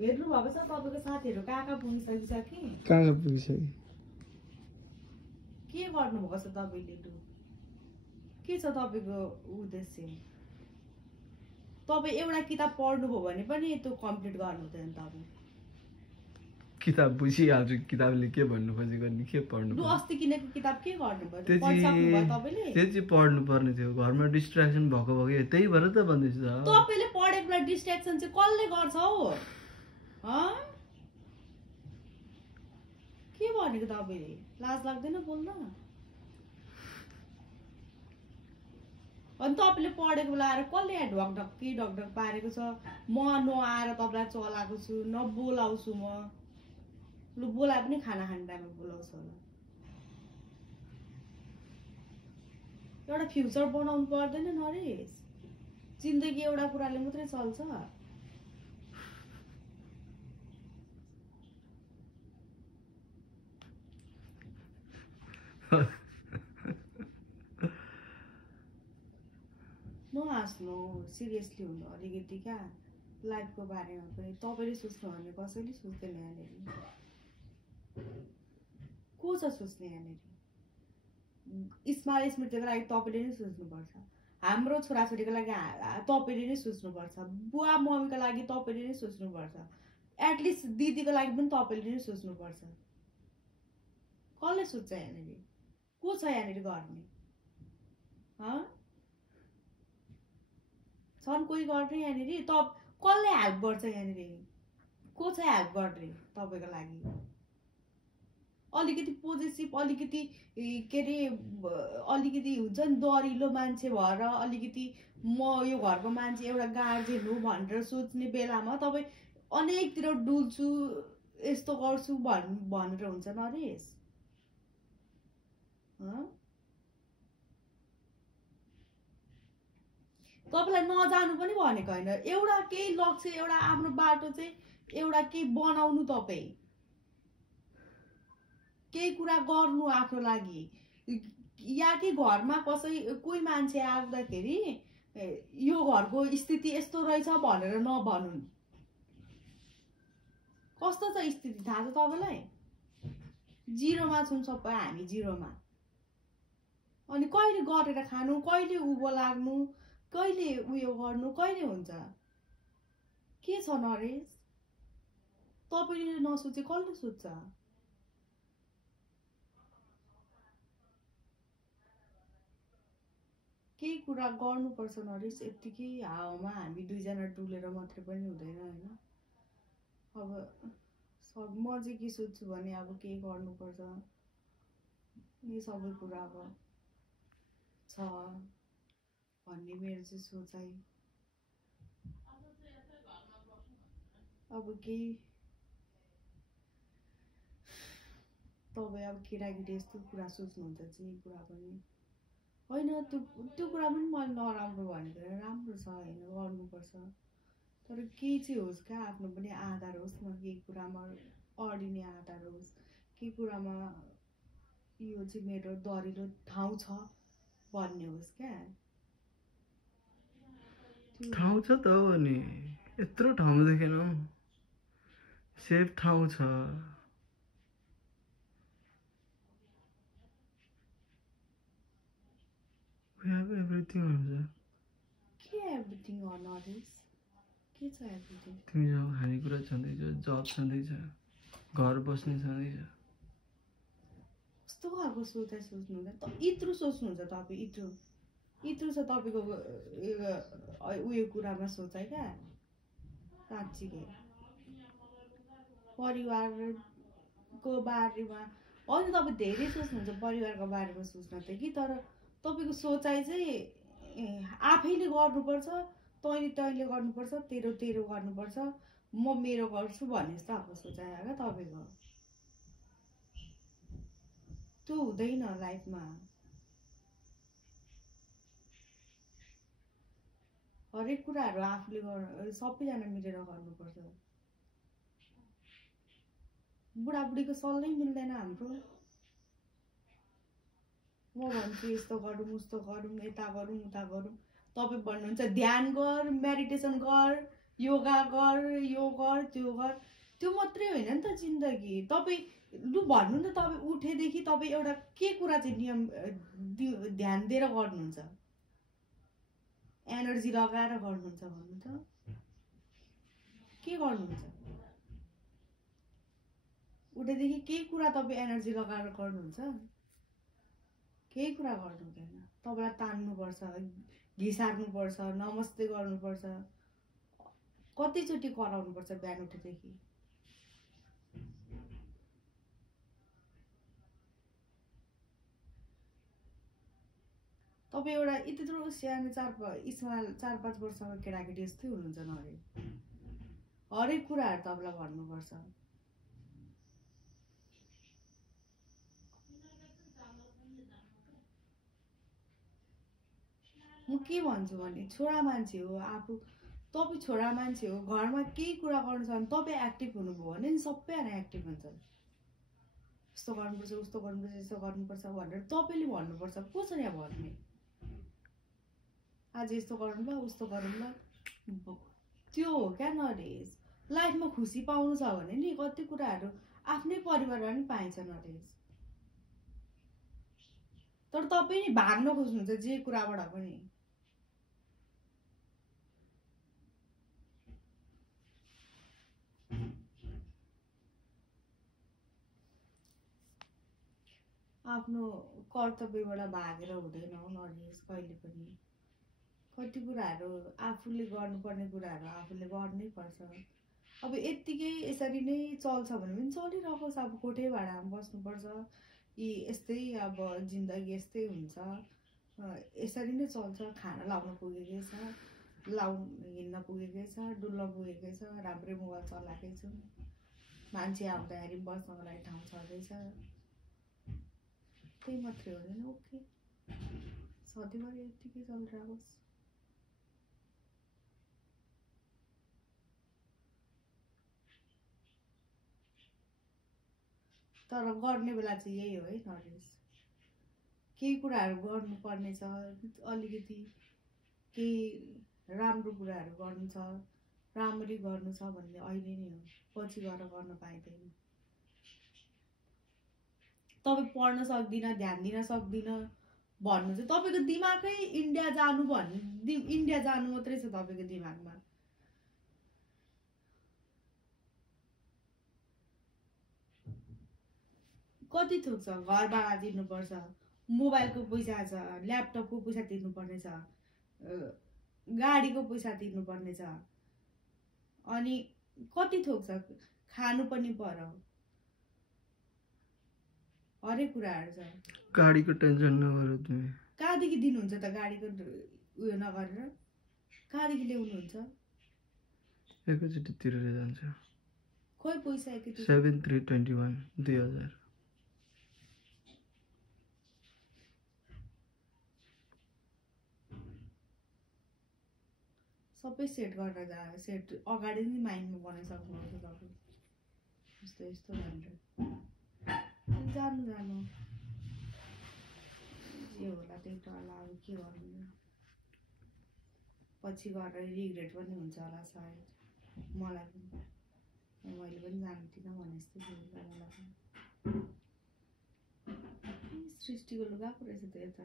हेर्नु भएको छ तपाईको साथीहरु कहाँ पुगिसक्यो कि कहाँ पुगिसक्यो के गर्नु भएको छ तपाईले लु के छ तपाईको उद्देश्य तपाई एउटा किताब पढ्नु भयो भने पनि त्यो कम्प्लिट गर्नु हुँदैन तपाई किताब बुझिहाल्छु किताबले के भन्नु खोजेको नि के पढ्नु लु अस्ति किनेको किताब के गर्नु भयो पढ्सक्नु भयो तपाईले त्यो चाहिँ पढ्नु पर्ने थियो घरमा डिस्ट्र्याक्सन भएको त्यही भएर त भन्दैछु तपाईले पढेकोलाई डिस्ट्र्याक्सन चाहिँ कसले गर्छ हौ के भनेको तपाईले लाज लाग्दैन बोल्न अनि तपाईले पढेको बेला आएर कसले ढकढकी ढकढक पारेको छ म नआएर तपाईलाई चलाएको छु न बोलाउँछु म लु बोलाए पनि खाना खाने टाइममा बोलाउँछु होला एउटा फ्युचर बनाउनु पर्दैन नरेश जिन्दगी एउटा कुराले मात्रै चल्छ नहाँस्नु सिरियसली हुनु अलिकति क्या लाइफको बारेमा पनि तपाईले सोच्नु भने कसैले सोच्दैन यहाँनिर को छ सोच्ने यहाँनिर स्मार्ट स्मृतिको लागि तपाईले नै सोच्नुपर्छ हाम्रो छोराछोरीको लागि तपाईले नै सोच्नुपर्छ बुवा मम्मीको लागि तपाईले नै सोच्नुपर्छ एटलिस्ट दिदीको लागि पनि तपाईले नै सोच्नुपर्छ कसले सोच्छ यहाँनिर को छ यहाँनिर गर्ने छन् कोही गर्ने यहाँनिर कसले हेल्प गर्छ यहाँनिर को छ हेल्प गर्ने तपाईको लागि अलिकति पोजिटिभ अलिकति के अरे अलिकति हुन्छ नि दरिलो मान्छे भएर अलिकति म यो घरको मान्छे एउटा गार्जियन हो भनेर सोच्ने बेलामा तपाई अनेकतिर डुल्छु यस्तो गर्छु भनेर हुन्छ नरेश तपाईलाई नजानु पनि भनेको हैन एउटा केही लक्ष्य एउटा आफ्नो बाटो चाहिँ एउटा केही बनाउनु तपाई केही कुरा गर्नु आफ्नो लागि या कि घरमा कोही मान्छे आउँदाखेरि यो घरको स्थिति यस्तो रहेछ भनेर नभनुन् कस्तो छ स्थिति थाहा छ तपाईलाई जिरोमा छौं सबै हामी जिरोमा अनि कहिले गरेर खानु कहिले उभो लाग्नु कहिले उयो गर्नु कहिले हुन्छ के छ नरेश तपाईले नसोचे कसले सोच्छ केही कुरा गर्नुपर्छ नरेश यतिकै हावामा हामी दुईजना डुलेर मात्रै पनि हुँदैन हैन अब म चाहिँ के सोच्छु भने अब के गर्नुपर्छ यो सबै कुरा अब छ भन्ने मेरो चाहिँ सोचाइ अब केही तपाईँ अब केटाकेटी यस्तो कुरा सोच्नुहुन्छ चाहिँ कुरा पनि होइन त्यो कुरा पनि मैले नराम्रो भनेको राम्रो छ हैन गर्नुपर्छ तर के चाहिँ होस् क्या आफ्नो पनि आधार होस् न केही कुरामा अडिने आधार होस् केही कुरामा यो चाहिँ मेरो दरिलो ठाउँ छ भन्ने होस् क्या ठाउँ छ त हो नि यत्रो ठाउँ देखेनौ सेफ ठाउँ छ We have everything on there. के everything on Narish? के छ everything? तिमीसँग खानेकुरा छँदैछ जब छँदैछ घर बस्ने छँदैछ कस्तो खालको सोचाइ सोच्नुहुन्छ त इत्रु सोच्नुहुन्छ तपाईँ इत्रु छ तपाईको उयो कुरामा सोचाइ क्या साँच्चीकै परिवारको बारेमा होइन तपाईँ धेरै सोच्नुहुन्छ परिवारको बारेमा सोच्न त कि तर तपाईको सोचाइ चाहिँ आफैले गर्नुपर्छ तैँले गर्नुपर्छ तेरो गर्नुपर्छ म मेरो गर्छु भन्ने जस्तो खालको सोचाइ हो क्या तपाईको त्यो हुँदैन लाइफमा हरेक कुराहरु आफूले सबैजना मिलेर गर्नुपर्छ बुढाबुढीको सल्लाह मिल्दैन हाम्रो म भन्छु यस्तो गरौँ उस्तो गरौँ यता गरौँ उता गरौँ तपाई भन्नुहुन्छ ध्यान गर मेडिटेसन गर योगा गर यो गर त्यो गर, त्यो मात्रै होइन नि त जिन्दगी। तपाईँ लु भन्नु न, तपाईँ उठेदेखि तपाईँ एउटा के कुरा चाहिँ नियम ध्यान दिएर गर्नुहुन्छ, एनर्जी लगाएर गर्नुहुन्छ भन्नु त, के गर्नुहुन्छ? उठेदेखि केही कुरा तपाईँ एनर्जी लगाएर गर्नुहुन्छ? केही कुरा गर्नु हुँदैन। तपाईँलाई तान्नुपर्छ, घिसार्नुपर्छ, नमस्ते गर्नुपर्छ, कतिचोटि कराउनुपर्छ बिहान उठेदेखि। तपाईँ एउटा यत्रो सानो 4-5 वर्षको केटाकेटी जस्तै हुनुहुन्छ न, हरेक कुराहरू तपाईँलाई भन्नुपर्छ। म के भन्छु भने छोरा मान्छे हो आफू, तपाईँ छोरा मान्छे हो, घरमा केही कुरा गर्नु छ भने तपाईँ एक्टिभ हुनुभयो भने नि सबैजना एक्टिभ हुन्छन्। यस्तो गर्नुपर्छ, उस्तो गर्नुपर्छ, यस्तो गर्नुपर्छ भनेर तपाईँले भन्नुपर्छ। को छ यहाँ भन्ने? आज यस्तो गरौँ ल, उस्तो गरौँ ल, त्यो हो क्या नरेश। लाइफमा खुसी पाउनु छ भने नि कति कुराहरू आफ्नै परिवारमा नि पाइन्छ नरेश। तर तपाईँ नि भाग्न खोज्नुहुन्छ जे कुराबाट पनि। आफ्नो कर्तव्यबाट भागेर हुँदैन नरेश कहिले पनि। कति कुराहरू आफूले गर्नुपर्ने कुराहरू आफूले गर्नै पर्छ। अब यत्तिकै यसरी नै चल्छ भने पनि चलिरहोस्। अब कोठे भाडामा बस्नुपर्छ, यस्तै अब जिन्दगी यस्तै हुन्छ, यसरी नै चल्छ। खाना लाउन पुगेकै छ, हिँड्न पुगेकै छ, डुल्न पुगेकै छ, राम्रै मोबाइल चलाएकै छु, मान्छे आउँदाखेरि बस्नको लागि ठाउँ छँदैछ, त्यही मात्रै हो नि। ओके, सधैँभरि यत्तिकै चलिरहोस्। तर गर्ने बेला चाहिँ यही हो है नरेश। केही कुराहरू गर्नुपर्ने छ, अलिकति केही राम्रो कुराहरू गर्नु छ, राम्ररी गर्नु छ भन्ने अहिले नै हो, पछि गएर गर्न पाइँदैन। तपाईँ पढ्न सक्दिनँ, ध्यान दिन सक्दिनँ भन्नु चाहिँ तपाईँको दिमागै इन्डिया जानु इन्डिया जानु मात्रै छ तपाईँको दिमागमा। कति थोक छ? घर भाडा तिर्नुपर्छ, मोबाइलको पैसा छ, ल्यापटपको पैसा तिर्नुपर्ने छ, गाडीको पैसा तिर्नुपर्ने छ, अनि कति थोक छ? खानु पनि पर्यो, हरेक कुराहरू छ। गाडीको टेन्सन नगर तिमी। कहाँदेखि दिनुहुन्छ त गाडीको उयो नगरेर? कहाँदेखि ल्याउनुहुन्छ? एकैचोटि तिरेर जान्छ। खोइ पैसा एकैचोटि 7321 2000। सबै सेट गरेर सेट अगाडि नै माइन्डमा बनाइसक्नुहुन्छ तपाईँ, यस्तो यस्तो भनेर। जानु जानु जे होला त्यही त होला। अब के गर्नु, पछि गएर रिग्रेट पनि हुन्छ होला सायद। मलाई पनि, मैले पनि जान्दिनँ भने जस्तो थियो मलाई। सृष्टिको लुगा पो रहेछ त्यो त।